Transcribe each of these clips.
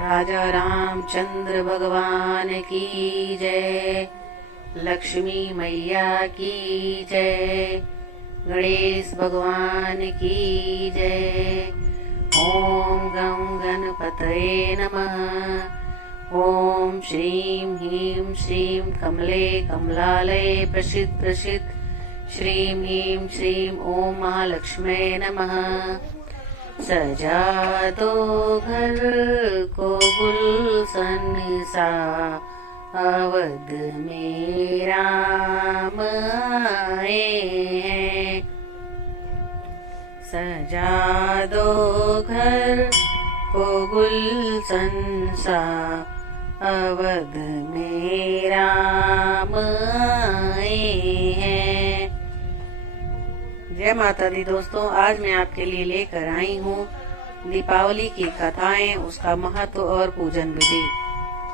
राजा रामचंद्र भगवान की जय। लक्ष्मी मैया की जय। गणेश भगवान की जय। ओम गं गणपतये नमः। ओम श्रीं ह्रीं श्रीं कमले कमलालये प्रसीद प्रसीद। श्रीं ह्रीं श्रीं ओम महालक्ष्म्यै नमः। सजा दो घर को गुलशन सा, अवध में राम आए हैं। सजा दो घर को गुलशन सा, अवध में राम आए हैं। जय माता दी दोस्तों, आज मैं आपके लिए लेकर आई हूँ दीपावली की कथाएं, उसका महत्व और पूजन विधि।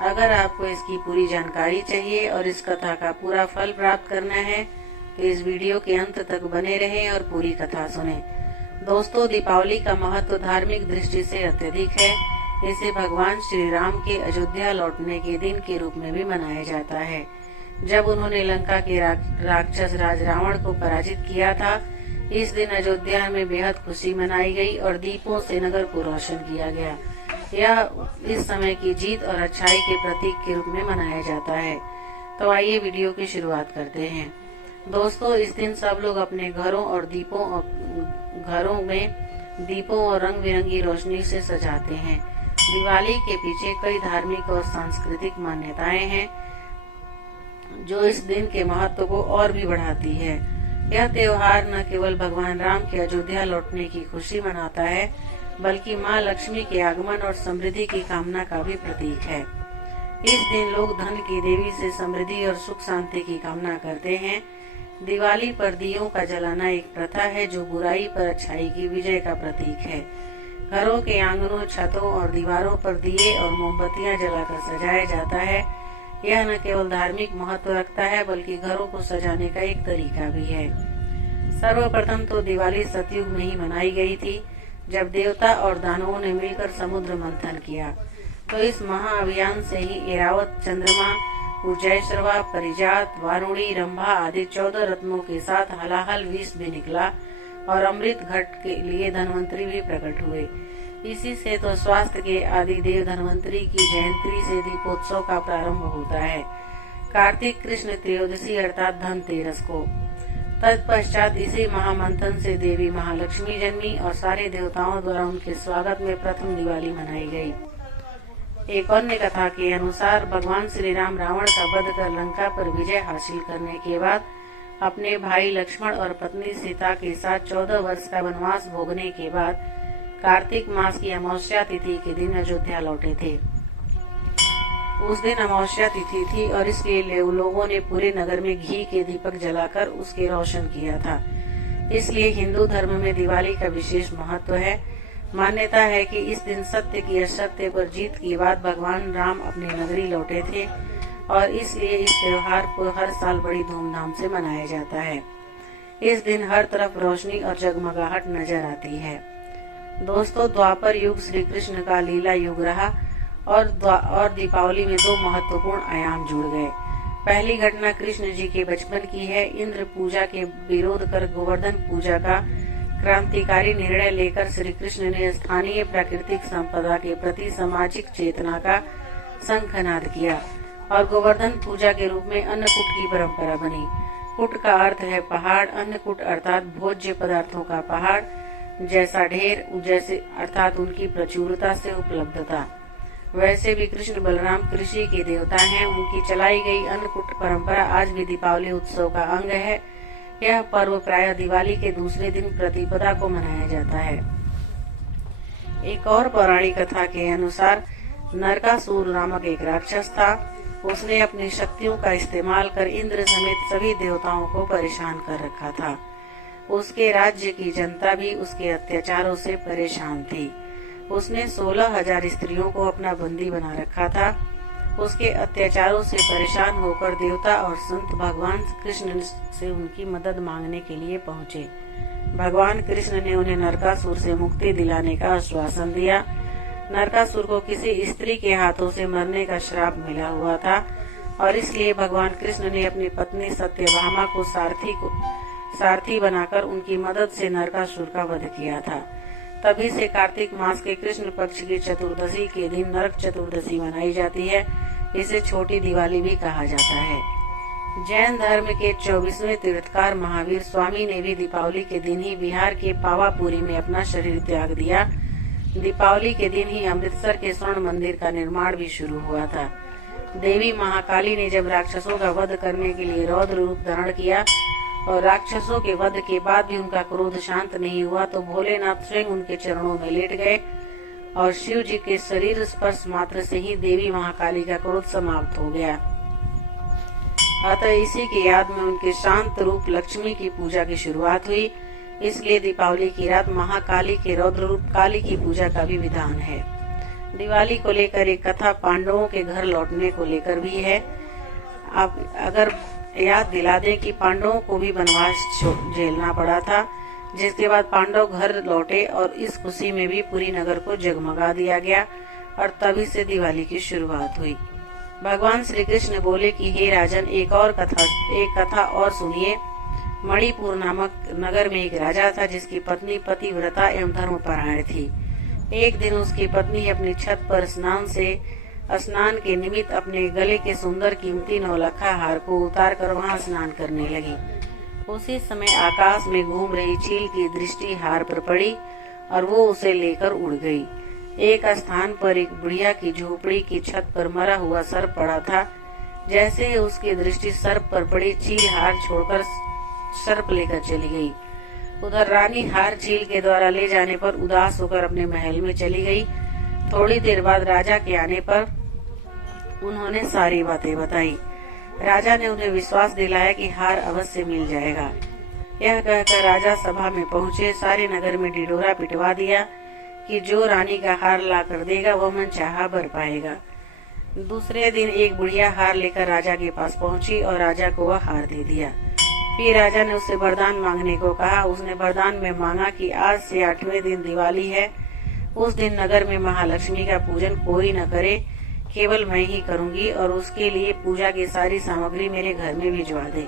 अगर आपको इसकी पूरी जानकारी चाहिए और इस कथा का पूरा फल प्राप्त करना है तो इस वीडियो के अंत तक बने रहें और पूरी कथा सुनें। दोस्तों, दीपावली का महत्व धार्मिक दृष्टि से अत्यधिक है। इसे भगवान श्री राम के अयोध्या लौटने के दिन के रूप में भी मनाया जाता है, जब उन्होंने लंका के राक्षस राज रावण को पराजित किया था। इस दिन अयोध्या में बेहद खुशी मनाई गई और दीपों से नगर को रोशन किया गया। यह इस समय की जीत और अच्छाई के प्रतीक के रूप में मनाया जाता है। तो आइए वीडियो की शुरुआत करते हैं। दोस्तों, इस दिन सब लोग अपने घरों में दीपों और रंग बिरंगी रोशनी से सजाते हैं। दिवाली के पीछे कई धार्मिक और सांस्कृतिक मान्यताएं हैं जो इस दिन के महत्व को और भी बढ़ाती है। यह त्योहार न केवल भगवान राम के अयोध्या लौटने की खुशी मनाता है, बल्कि माँ लक्ष्मी के आगमन और समृद्धि की कामना का भी प्रतीक है। इस दिन लोग धन की देवी से समृद्धि और सुख शांति की कामना करते हैं। दिवाली पर दियों का जलाना एक प्रथा है जो बुराई पर अच्छाई की विजय का प्रतीक है। घरों के आंगनों, छतों और दीवारों पर दिए और मोमबत्तियां जलाकर सजाया जाता है। यह न केवल धार्मिक महत्व रखता है, बल्कि घरों को सजाने का एक तरीका भी है। सर्वप्रथम तो दिवाली सतयुग में ही मनाई गई थी, जब देवता और दानवों ने मिलकर समुद्र मंथन किया। तो इस महाअभियान से ही ऐरावत, चंद्रमा, उज्जैश्रवा, परिजात, वारुणी, रंभा आदि 14 रत्नों के साथ हलाहल विष भी निकला और अमृत घट के लिए धन्वंतरी भी प्रकट हुए। इसी से तो स्वास्थ्य के आदि देव धन्वंतरी की जयंती से दीपोत्सव का प्रारंभ होता है, कार्तिक कृष्ण त्रयोदशी अर्थात धनतेरस को। तत्पश्चात इसी महामंथन से देवी महालक्ष्मी जन्मी और सारे देवताओं द्वारा उनके स्वागत में प्रथम दिवाली मनाई गई। एक अन्य कथा के अनुसार भगवान श्री राम रावण का वध कर लंका पर विजय हासिल करने के बाद अपने भाई लक्ष्मण और पत्नी सीता के साथ 14 वर्ष का वनवास भोगने के बाद कार्तिक मास की अमावस्या तिथि के दिन अयोध्या लौटे थे। उस दिन अमावस्या तिथि थी और इसलिए लोगों ने पूरे नगर में घी के दीपक जलाकर उसके रोशन किया था। इसलिए हिंदू धर्म में दिवाली का विशेष महत्व है। मान्यता है कि इस दिन सत्य की असत्य पर जीत के बाद भगवान राम अपनी नगरी लौटे थे और इसलिए इस त्योहार को हर साल बड़ी धूमधाम से मनाया जाता है। इस दिन हर तरफ रोशनी और जगमगाहट नजर आती है। दोस्तों, द्वापर युग श्री कृष्ण का लीला युग रहा और दीपावली में 2 महत्वपूर्ण आयाम जुड़ गए। पहली घटना कृष्ण जी के बचपन की है। इंद्र पूजा के विरोध कर गोवर्धन पूजा का क्रांतिकारी निर्णय लेकर श्री कृष्ण ने स्थानीय प्राकृतिक संपदा के प्रति सामाजिक चेतना का शंखनाद किया और गोवर्धन पूजा के रूप में अन्नकूट की परंपरा बनी। कूट का अर्थ है पहाड़, अन्नकूट अर्थात भोज्य पदार्थों का पहाड़ जैसा ढेर, जैसे अर्थात उनकी प्रचुरता से उपलब्धता। वैसे भी कृष्ण बलराम कृषि के देवता हैं। उनकी चलाई गई अन्नकूट परंपरा आज भी दीपावली उत्सव का अंग है। यह पर्व प्रायः दिवाली के दूसरे दिन प्रतिपदा को मनाया जाता है। एक और पौराणिक कथा के अनुसार नरकासुर नामक एक राक्षस था। उसने अपनी शक्तियों का इस्तेमाल कर इंद्र समेत सभी देवताओं को परेशान कर रखा था। उसके राज्य की जनता भी उसके अत्याचारों से परेशान थी। उसने 16,000 स्त्रियों को अपना बंदी बना रखा था। उसके अत्याचारों से परेशान होकर देवता और संत भगवान कृष्ण से उनकी मदद मांगने के लिए पहुँचे। भगवान कृष्ण ने उन्हें नरकासुर से मुक्ति दिलाने का आश्वासन दिया। नरकासुर को किसी स्त्री के हाथों से मरने का श्राप मिला हुआ था और इसलिए भगवान कृष्ण ने अपनी पत्नी सत्यभामा को सारथी बनाकर उनकी मदद से नरकासुर का वध किया था। तभी से कार्तिक मास के कृष्ण पक्ष की चतुर्दशी के दिन नरक चतुर्दशी मनाई जाती है। इसे छोटी दिवाली भी कहा जाता है। जैन धर्म के 24वें तीर्थकार महावीर स्वामी ने भी दीपावली के दिन ही बिहार के पावापुरी में अपना शरीर त्याग दिया। दीपावली के दिन ही अमृतसर के स्वर्ण मंदिर का निर्माण भी शुरू हुआ था। देवी महाकाली ने जब राक्षसों का वध करने के लिए रौद्र रूप धारण किया और राक्षसों के वध के बाद भी उनका क्रोध शांत नहीं हुआ, तो भोलेनाथ स्वयं उनके चरणों में लेट गए और शिव जी के शरीर स्पर्श मात्र से ही देवी महाकाली का क्रोध समाप्त हो गया। अतः इसी की याद में उनके शांत रूप लक्ष्मी की पूजा की शुरुआत हुई। इसलिए दीपावली की रात महाकाली के रौद्र रूप काली की पूजा का भी विधान है। दिवाली को लेकर एक कथा पांडवों के घर लौटने को लेकर भी है। आप अगर याद दिला दें कि पांडवों को भी वनवास झेलना पड़ा था, जिसके बाद पांडव घर लौटे और इस खुशी में भी पूरी नगर को जगमगा दिया गया और तभी से दिवाली की शुरुआत हुई। भगवान श्री कृष्ण बोले कि हे राजन, एक कथा और सुनिए। मणिपुर नामक नगर में एक राजा था जिसकी पत्नी पतिव्रता एवं धर्मपरायण थी। एक दिन उसकी पत्नी अपनी छत पर स्नान के निमित्त अपने गले के सुंदर कीमती नौलखा हार को उतार कर वहाँ स्नान करने लगी। उसी समय आकाश में घूम रही चील की दृष्टि हार पर पड़ी और वो उसे लेकर उड़ गई। एक स्थान पर एक बुढ़िया की झोपड़ी की छत पर मरा हुआ सर्प पड़ा था। जैसे ही उसकी दृष्टि सर्प पर पड़ी, चील हार छोड़कर सर्प लेकर चली गई। उधर रानी हार चील के द्वारा ले जाने पर उदास होकर अपने महल में चली गई। थोड़ी देर बाद राजा के आने पर उन्होंने सारी बातें बताई। राजा ने उन्हें विश्वास दिलाया कि हार अवश्य मिल जाएगा। यह कहकर राजा सभा में पहुंचे। सारे नगर में ढिढोरा पिटवा दिया कि जो रानी का हार ला कर देगा वह मन चाहा भर पाएगा। दूसरे दिन एक बुढ़िया हार लेकर राजा के पास पहुंची और राजा को वह हार दे दिया। फिर राजा ने उससे वरदान मांगने को कहा। उसने वरदान में मांगा कि आज से 8वें दिन दिवाली है, उस दिन नगर में महालक्ष्मी का पूजन कोई न करे, केवल मैं ही करूंगी और उसके लिए पूजा की सारी सामग्री मेरे घर में भिजवा दे।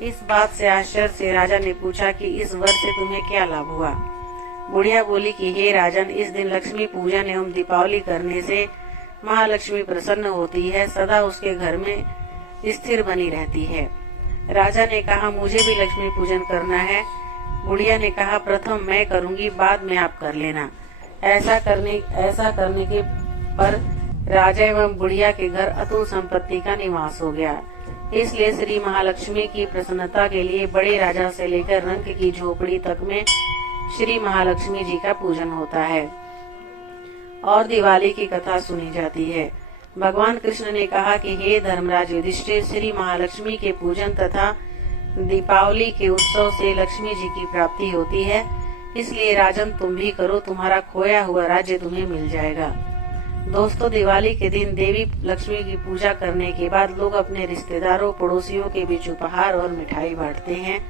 इस बात से आश्चर्य से राजा ने पूछा कि इस वर से तुम्हें क्या लाभ हुआ। बुढ़िया बोली कि हे राजन, इस दिन लक्ष्मी पूजन एवं दीपावली करने से महालक्ष्मी प्रसन्न होती है, सदा उसके घर में स्थिर बनी रहती है। राजा ने कहा मुझे भी लक्ष्मी पूजन करना है। बुढ़िया ने कहा प्रथम मैं करूंगी, बाद में आप कर लेना। ऐसा करने के पर राजा एवं बुढ़िया के घर अतुल संपत्ति का निवास हो गया। इसलिए श्री महालक्ष्मी की प्रसन्नता के लिए बड़े राजा से लेकर रंक की झोपड़ी तक में श्री महालक्ष्मी जी का पूजन होता है और दिवाली की कथा सुनी जाती है। भगवान कृष्ण ने कहा कि हे धर्मराज युधिष्ठिर, श्री महालक्ष्मी के पूजन तथा दीपावली के उत्सव से लक्ष्मी जी की प्राप्ति होती है। इसलिए राजन तुम भी करो, तुम्हारा खोया हुआ राज्य तुम्हें मिल जाएगा। दोस्तों, दिवाली के दिन देवी लक्ष्मी की पूजा करने के बाद लोग अपने रिश्तेदारों पड़ोसियों के बीच उपहार और मिठाई बांटते हैं।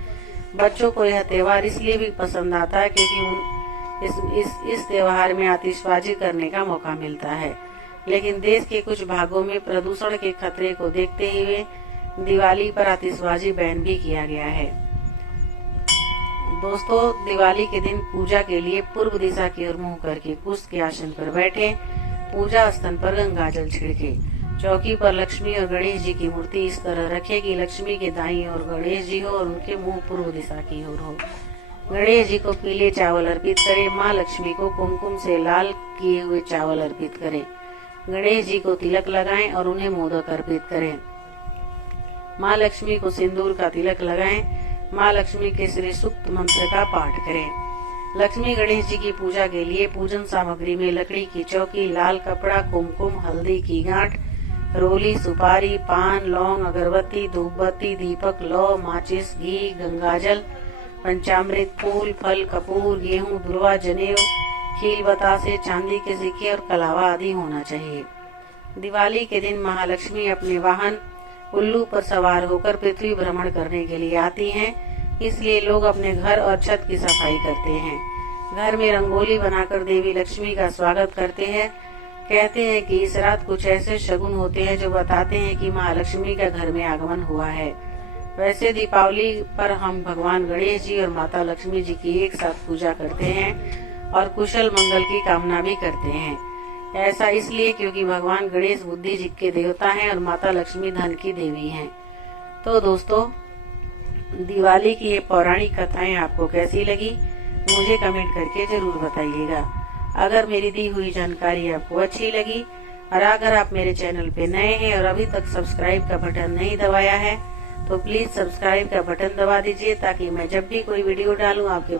बच्चों को यह त्योहार इसलिए भी पसंद आता है क्योंकि इस त्योहार में आतिशबाजी करने का मौका मिलता है। लेकिन देश के कुछ भागों में प्रदूषण के खतरे को देखते हुए दिवाली पर आतिशबाजी बैन भी किया गया है। दोस्तों, दिवाली के दिन पूजा के लिए पूर्व दिशा की ओर मुंह करके कुश के आसन पर बैठे, पूजा स्थल पर गंगा जल छिड़के, चौकी पर लक्ष्मी और गणेश जी की मूर्ति इस तरह रखे कि लक्ष्मी के दाईं ओर गणेश जी हो और उनके मुंह पूर्व दिशा की ओर हो। गणेश जी को पीले चावल अर्पित करें। माँ लक्ष्मी को कुमकुम से लाल किए हुए चावल अर्पित करें। गणेश जी को तिलक लगाएं और उन्हें मोदक अर्पित करें। माँ लक्ष्मी को सिंदूर का तिलक लगाएं। माँ लक्ष्मी के श्री सूक्त मंत्र का पाठ करें। लक्ष्मी गणेश जी की पूजा के लिए पूजन सामग्री में लकड़ी की चौकी, लाल कपड़ा, कुमकुम, हल्दी की गांठ, रोली, सुपारी, पान, लौंग, अगरबत्ती, धूपबत्ती, दीपक, लौ, माचिस, घी, गंगाजल, पंचामृत, फूल, फल, कपूर, गेहूं, दुर्वा, जनेऊ, खील, बतासे, चांदी के सिक्के और कलावा आदि होना चाहिए। दिवाली के दिन महालक्ष्मी अपने वाहन उल्लू पर सवार होकर पृथ्वी भ्रमण करने के लिए आती हैं। इसलिए लोग अपने घर और छत की सफाई करते हैं। घर में रंगोली बनाकर देवी लक्ष्मी का स्वागत करते हैं। कहते हैं कि इस रात कुछ ऐसे शगुन होते हैं जो बताते हैं कि माँ लक्ष्मी का घर में आगमन हुआ है। वैसे दीपावली पर हम भगवान गणेश जी और माता लक्ष्मी जी की एक साथ पूजा करते हैं और कुशल मंगल की कामना भी करते हैं। ऐसा इसलिए क्योंकि भगवान गणेश बुद्धि जी के देवता हैं और माता लक्ष्मी धन की देवी हैं। तो दोस्तों, दिवाली की ये पौराणिक कथाएं आपको कैसी लगी, मुझे कमेंट करके जरूर बताइएगा। अगर मेरी दी हुई जानकारी आपको अच्छी लगी और अगर आप मेरे चैनल पे नए हैं और अभी तक सब्सक्राइब का बटन नहीं दबाया है तो प्लीज सब्सक्राइब का बटन दबा दीजिए, ताकि मैं जब भी कोई वीडियो डालूं आपके